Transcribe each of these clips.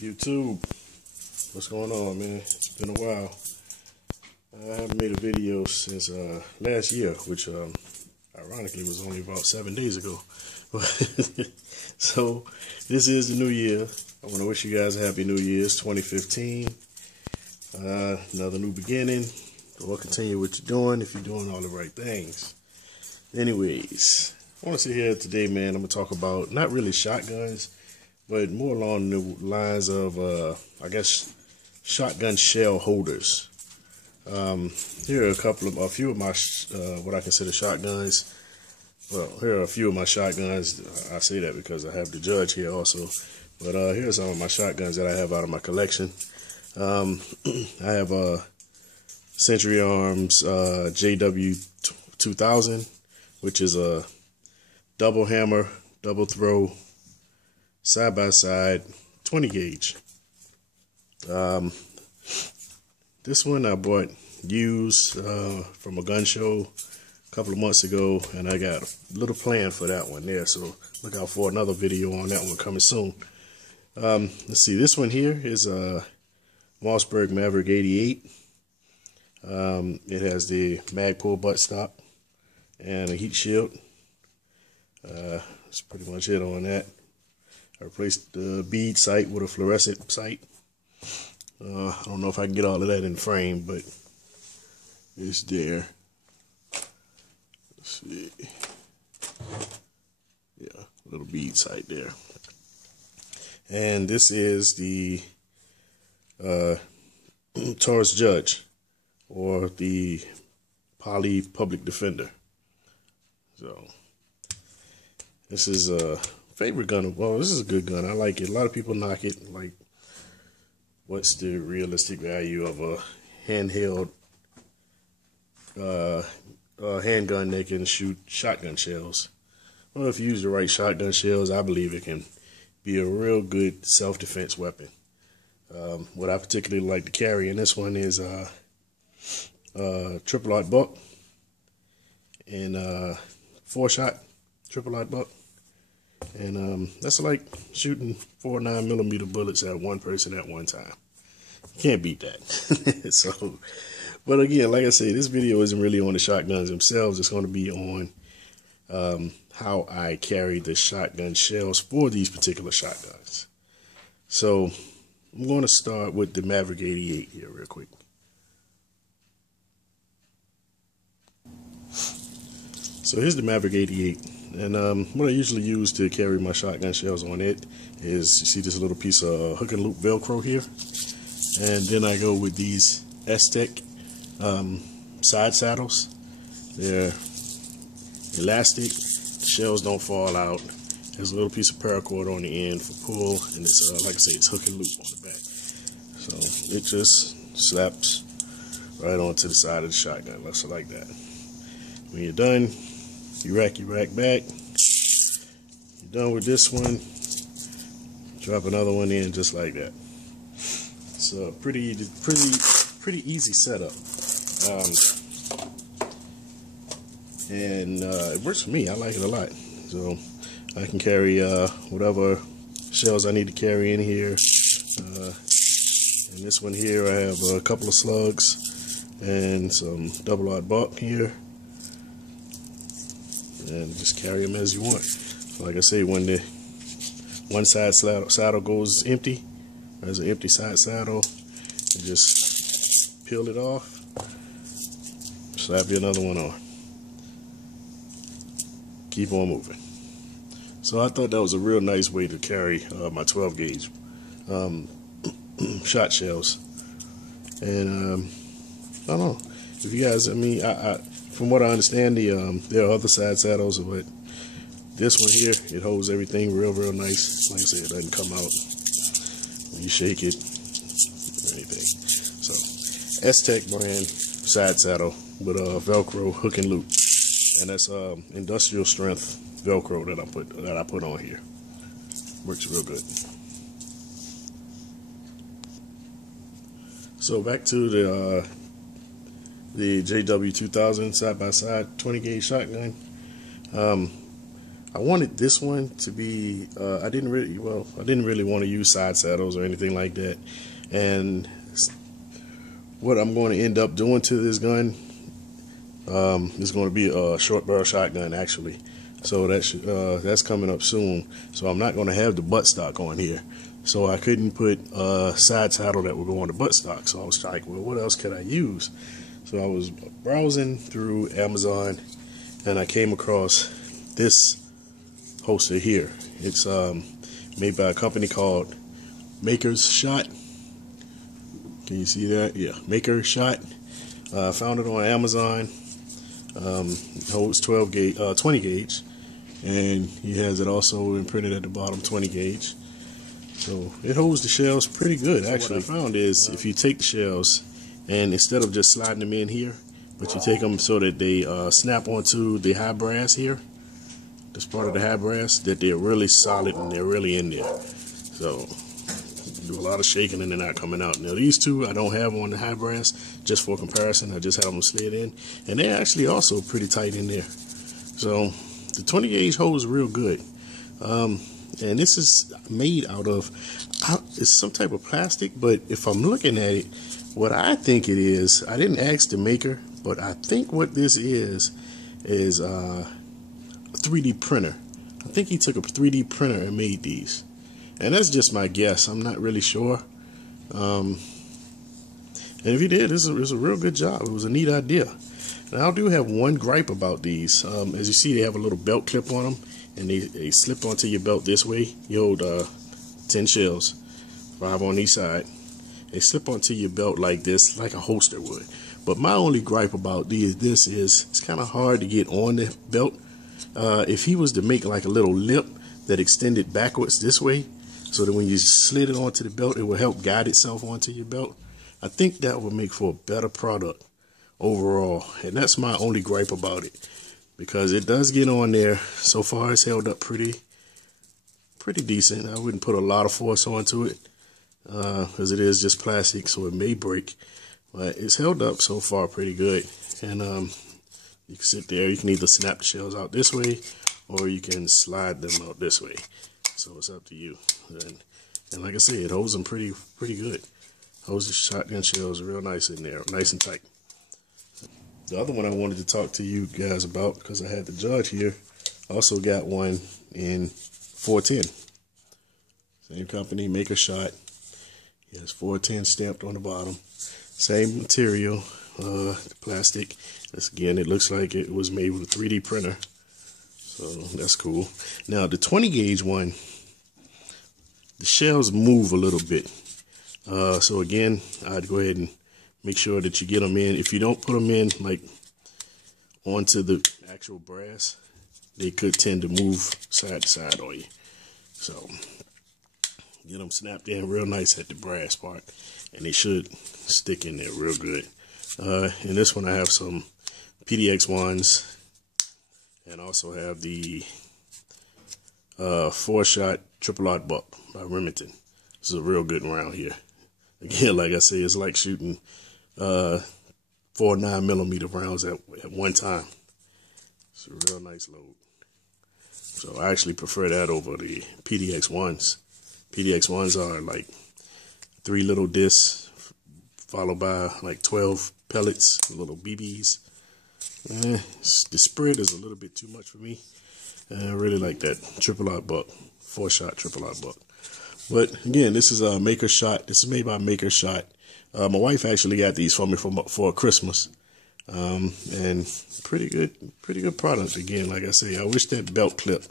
YouTube, what's going on, man? It's been a while. I haven't made a video since last year, which ironically was only about 7 days ago. So this is the new year. I want to wish you guys a happy New Year's 2015. Another new beginning. Or continue what you're doing if you're doing all the right things. Anyways, I want to sit here today, man. I'm gonna talk about not really shotguns, but more along the lines of, I guess, shotgun shell holders. Here are a few of my, what I consider shotguns. Well, here are a few of my shotguns. I say that because I have the judge here also. But here are some of my shotguns that I have out of my collection. I have a Century Arms JW2000, which is a double hammer, double throw, side by side, 20 gauge. This one I bought used from a gun show a couple of months ago, and I got a little plan for that one there, so look out for another video on that one coming soon. Let's see, this one here is a Mossberg Maverick 88. It has the Magpul buttstock and a heat shield. That's pretty much it on that. I replaced the bead sight with a fluorescent sight. I don't know if I can get all of that in the frame, but it's there. Let's see. Yeah, little bead sight there. And this is the Taurus Judge, or the Poly Public Defender. So this is a favorite gun. Well, this is a good gun. I like it. A lot of people knock it. Like, what's the realistic value of a handheld handgun that can shoot shotgun shells? Well, if you use the right shotgun shells, I believe it can be a real good self-defense weapon. What I particularly like to carry in this one is triple-aught buck and 4-shot triple-aught buck, and that's like shooting 4 9mm bullets at one person at one time. You can't beat that. So, but again, like I say, this video isn't really on the shotguns themselves. It's going to be on how I carry the shotgun shells for these particular shotguns. So I'm going to start with the Maverick 88 here real quick. So here's the Maverick 88, and what I usually use to carry my shotgun shells on it is, you see this little piece of hook and loop Velcro here, and then I go with these Esstac side saddles. They're elastic, the shells don't fall out. There's a little piece of paracord on the end for pull, and it's like I say, it's hook and loop on the back, so it just slaps right onto the side of the shotgun, so like that. When you're done, you rack back. You're done with this one, drop another one in just like that. It's a pretty easy setup, and it works for me. I like it a lot. So I can carry whatever shells I need to carry in here. In this one here, I have a couple of slugs and some double-aught buck here. And just carry them as you want. Like I say, when the one side saddle goes empty, there's an empty side saddle, and just peel it off, slap you another one on. Keep on moving. So I thought that was a real nice way to carry my 12 gauge shot shells. And I don't know if you guys, I mean, from what I understand, there are other side saddles, but this one here, it holds everything real nice. Like I said, it doesn't come out when you shake it or anything. So, Esstac brand side saddle with a Velcro hook and loop, and that's industrial strength Velcro that I put on here. Works real good. So back to the JW2000 side by side 20 gauge shotgun. I wanted this one to be, I didn't really want to use side saddles or anything like that. And what I'm going to end up doing to this gun is going to be a short barrel shotgun, actually. So that's coming up soon. So I'm not going to have the buttstock on here. So I couldn't put a side saddle that would go on the buttstock. So I was like, well, what else could I use? So I was browsing through Amazon, and I came across this holster here. It's made by a company called Maker's Shot. Can you see that? Yeah, Maker's Shot. Found it on Amazon. Holds 20 gauge, and he has it also imprinted at the bottom, 20 gauge. So it holds the shells pretty good, actually. What I found is if you take the shells and instead of just sliding them in here, but you take them so that they snap onto the high brass here, this part of the high brass, that they're really solid and they're really in there. So do a lot of shaking and they're not coming out. Now these two I don't have on the high brass, just for comparison. I just have them slid in, and they're actually also pretty tight in there. So the 20 gauge holds real good. And this is made out of, it's some type of plastic, but if I'm looking at it, what I think it is, I didn't ask the maker, but I think what this is a 3D printer. I think he took a 3D printer and made these. And that's just my guess. I'm not really sure. And if he did, it was a real good job. It was a neat idea. Now I do have one gripe about these. As you see, they have a little belt clip on them, and they slip onto your belt this way. You hold 10 shells, 5 on each side. They slip onto your belt like this, like a holster would. But my only gripe about this is it's kind of hard to get on the belt. If he was to make like a little lip that extended backwards this way, so that when you slid it onto the belt, it will help guide itself onto your belt, I think that would make for a better product overall. And that's my only gripe about it, because it does get on there. So far it's held up pretty decent. I wouldn't put a lot of force onto it, because it is just plastic, so it may break, but it's held up so far pretty good. And you can sit there, you can either snap the shells out this way, or you can slide them out this way. So it's up to you. And like I said, it holds them pretty good. Holds the shotgun shells real nice in there, nice and tight. The other one I wanted to talk to you guys about, because I had the Judge here, also got one in 410. Same company, Maker Shot. It has 410 stamped on the bottom. Same material, the plastic. Again, it looks like it was made with a 3D printer. So that's cool. Now the 20 gauge one, the shells move a little bit. So again, I'd go ahead and make sure that you get them in. If you don't put them in like onto the actual brass, they could tend to move side to side on you. So get them snapped in real nice at the brass part, and they should stick in there real good. In this one I have some PDX ones, and also have the 4-shot triple aught buck by Remington. This is a real good round here. Again, like I say, it's like shooting 4 9mm rounds at one time. It's a real nice load. So I actually prefer that over the PDX ones. PDX ones are like 3 little discs followed by like 12 pellets, little BBs. The spread is a little bit too much for me. I really like that triple aught buck, 4-shot triple aught buck. But again, this is a Maker Shot. This is made by Maker Shot. My wife actually got these for me for Christmas, and pretty good product. Again, like I say, I wish that belt clip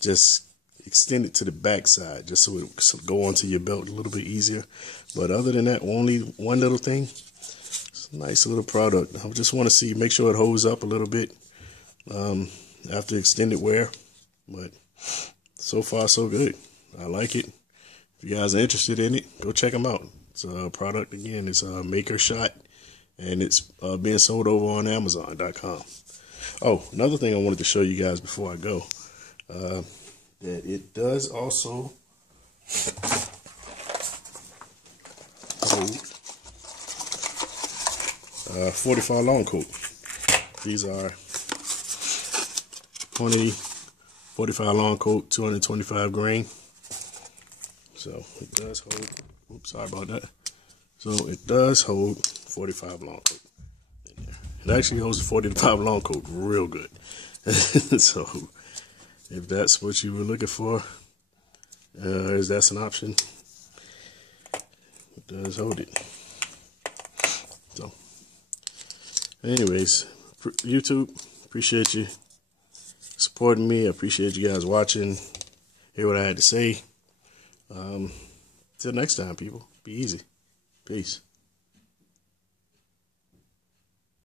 just extended to the back side, just so it could go onto your belt a little bit easier. But other than that, only one little thing. It's a nice little product. I just want to make sure it holds up a little bit after extended wear. But so far, so good. I like it. If you guys are interested in it, go check them out. It's a product, again, it's a Maker Shot, and it's being sold over on Amazon.com. Oh, another thing I wanted to show you guys before I go, that it does also hold 45 long coat. These are quantity 45 long coat, 225 grain. So it does hold. Oops, sorry about that. So it does hold 45 long coat in there. It actually holds 45 long coat real good. So if that's what you were looking for, that's an option. It does hold it. So anyways, YouTube, appreciate you supporting me. I appreciate you guys watching. Hear what I had to say. Till next time, people. Be easy. Peace.